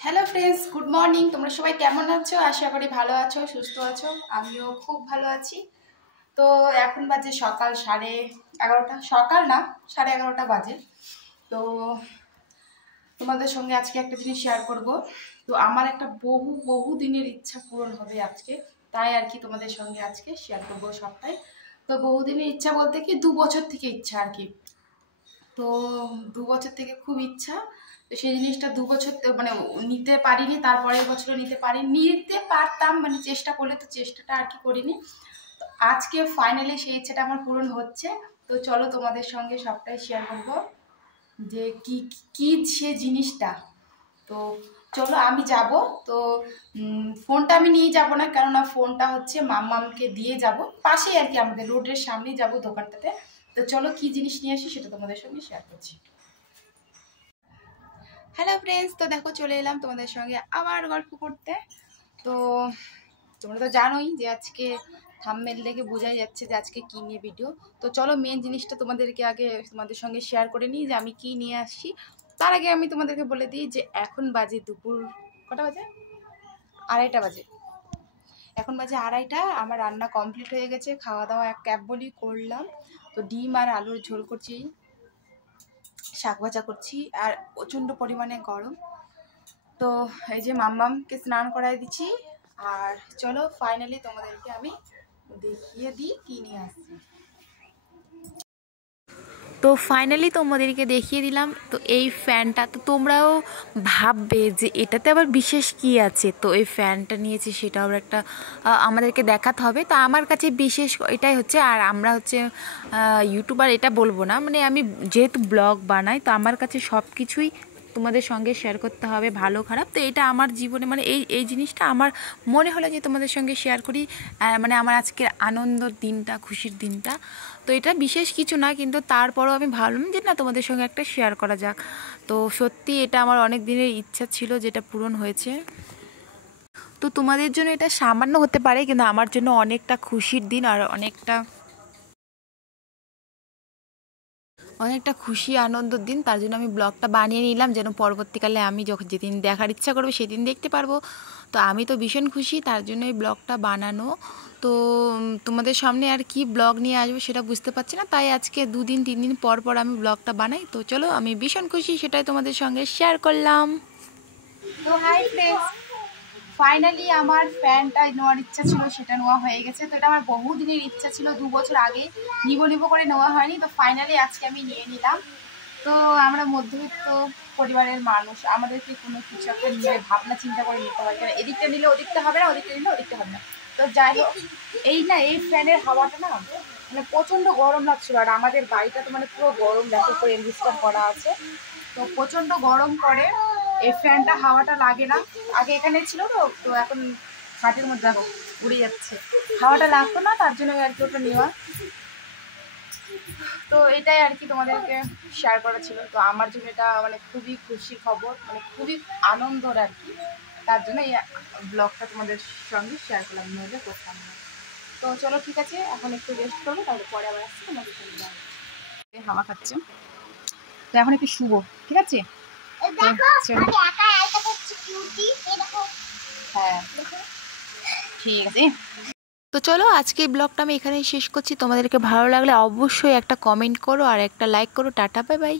Hello friends, good morning. তোমরা সবাই কেমন আছো? আশা করি ভালো আছো, সুস্থ আছো। আমিও খুব ভালো আছি। তো এখন বাজে সকাল 11:30, সকাল না 11:30 বাজে। তো তোমাদের সঙ্গে আজকে একটা জিনিস শেয়ার করব। তো আমার একটা বহু বহু দিনের ইচ্ছা পূরণ হবে আজকে, তাই আর কি তোমাদের সঙ্গে আজকে শেয়ার করবো সবটাই। তো বহুদিনের ইচ্ছা বলতে কি 2 বছর থেকে ইচ্ছা আর কি। তো 2 বছর থেকে খুব ইচ্ছা। তো সেই জিনিসটা 2 বছর মানে নিতে পারিনি, তারপরের বছরও নিতে পারতাম, মানে চেষ্টা করলে, তো চেষ্টাটা আর কি করিনি। তো আজকে ফাইনালি সেই ইচ্ছাটা আমার পূরণ হচ্ছে। তো চলো তোমাদের সঙ্গে সবটাই শেয়ার করবো যে কি কি সে জিনিসটা। তো চলো আমি যাব। তো ফোনটা আমি নিয়ে যাব না, কেননা ফোনটা হচ্ছে মাম্মামকে দিয়ে যাব, পাশেই আর কি, আমাদের রোডের সামনেই যাব দোকানটাতে। তো চলো কি জিনিস নিয়ে আসি সেটা তোমাদের সঙ্গে শেয়ার করছি। হ্যালো ফ্রেন্ডস, তো দেখো চলে এলাম তোমাদের সঙ্গে আবার গল্প করতে। তো তোমরা তো জানোই যে আজকে থাম্বনেল দেখে বোঝাই যাচ্ছে যে আজকে কী নিয়ে ভিডিও। তো চলো মেন জিনিসটা তোমাদেরকে আগে তোমাদের সঙ্গে শেয়ার করে নিই যে আমি কি নিয়ে আসছি। তার আগে আমি তোমাদেরকে বলে দিই যে এখন বাজে দুপুর কটা বাজে, 2:30 বাজে। এখন বাজে 2:30, আমার রান্না কমপ্লিট হয়ে গেছে, খাওয়া দাওয়া এক ক্যাব বলি করলাম। তো ডিম আর আলুর ঝোল করছি, শাক ভাজা করছি, আর প্রচণ্ড পরিমাণে গরম। তো এই যে মাম্মামকে স্নান করাই দিচ্ছি। আর চলো ফাইনালি তোমাদেরকে আমি দেখিয়ে দিই কি নিয়ে আসছি। তো ফাইনালি তোমাদেরকে দেখিয়ে দিলাম। তো এই ফ্যানটা, তো তোমরাও ভাববে যে এটাতে আবার বিশেষ কি আছে। তো এই ফ্যানটা নিয়েছি, সেটা আবার একটা আমাদেরকে দেখাতে হবে। তো আমার কাছে বিশেষ এটাই হচ্ছে, আর আমরা হচ্ছে ইউটিউবার এটা বলবো না, মানে আমি যেহেতু ব্লগ বানাই, তো আমার কাছে সব কিছুই তোমাদের সঙ্গে শেয়ার করতে হবে, ভালো খারাপ। তো এটা আমার জীবনে, মানে এই জিনিসটা আমার মনে হলো যে তোমাদের সঙ্গে শেয়ার করি, মানে আমার আজকের আনন্দের দিনটা, খুশির দিনটা। তো এটা বিশেষ কিছু না, কিন্তু তারপরও আমি ভাবলাম যে না, তোমাদের সঙ্গে একটা শেয়ার করা যাক। তো সত্যি এটা আমার অনেক দিনের ইচ্ছা ছিল, যেটা পূরণ হয়েছে। তো তোমাদের জন্য এটা সামান্য হতে পারে, কিন্তু আমার জন্য অনেকটা খুশির দিন, আর অনেকটা খুশি আনন্দের দিন। তার জন্য আমি ব্লগটা বানিয়ে নিলাম, যেন পরবর্তীকালে আমি যখন যেদিন দেখার ইচ্ছা করবে সেদিন দেখতে পারবো। তো আমি তো ভীষণ খুশি, তার জন্য এই ব্লগটা বানানো। তো তোমাদের সামনে আর কি ব্লগ নিয়ে আসবো সেটা বুঝতে পারছি না, তাই আজকে 2-3 দিন পর পর আমি ব্লগটা বানাই। তো চলো, আমি ভীষণ খুশি, সেটাই তোমাদের সঙ্গে শেয়ার করলাম। তো হাই ফ্রেন্ডস, ফাইনালি আমার ফ্যানটা নেওয়ার ইচ্ছা ছিল, সেটা নেওয়া হয়ে গেছে। তো এটা আমার বহুদিনের ইচ্ছা ছিল, 2 বছর আগে নিব করে নেওয়া হয়নি। তো ফাইনালি আজকে আমি নিয়ে নিলাম। তো আমরা মধ্যবিত্ত পরিবারের মানুষ, আমাদেরকে কোনো কিছু একটা নিলে ভাবনা চিন্তা করে নিতে হয়, কারণ এদিকটা নিলে ওদিকটা হবে না, ওদিকটা নিলে ওদিকটা হবে না। তো যাই হোক, এই ফ্যানের হাওয়াটা না মানে প্রচণ্ড গরম লাগছিল। আর আমাদের বাড়িটা তো মানে পুরো গরম, দেখো করে এলবিস্টার করা আছে, তো প্রচণ্ড গরম করে। এই ফ্যানটা হাওয়াটা লাগে না, আগে এখানে ছিল। তো তো এখন খাটের মধ্যে দেখো উড়ে যাচ্ছে, হাওয়াটা লাগতো না, তার জন্য আর কি ওটা নেওয়া। তো এটাই আর কি তোমাদেরকে শেয়ার করা ছিল। তো আমার জন্য এটা মানে খুবই খুশি খবর, মানে খুবই আনন্দর আর কি। তার জন্য এই ব্লগটা তোমাদের সঙ্গে শেয়ার করলাম, নইলে করতাম না। তো চলো ঠিক আছে, এখন একটু রেস্ট করবো, তাহলে পরে আবার আসছি তোমাদের সঙ্গে। হাওয়া খাচ্ছে, তো এখন একটু শুভ, ঠিক আছে? হ্যাঁ ঠিক আছে। তো চলো, আজকে ব্লগটা আমি এখানেই শেষ করছি। তোমাদেরকে ভালো লাগলে অবশ্যই একটা কমেন্ট করো আর একটা লাইক করো। Tata, bye bye.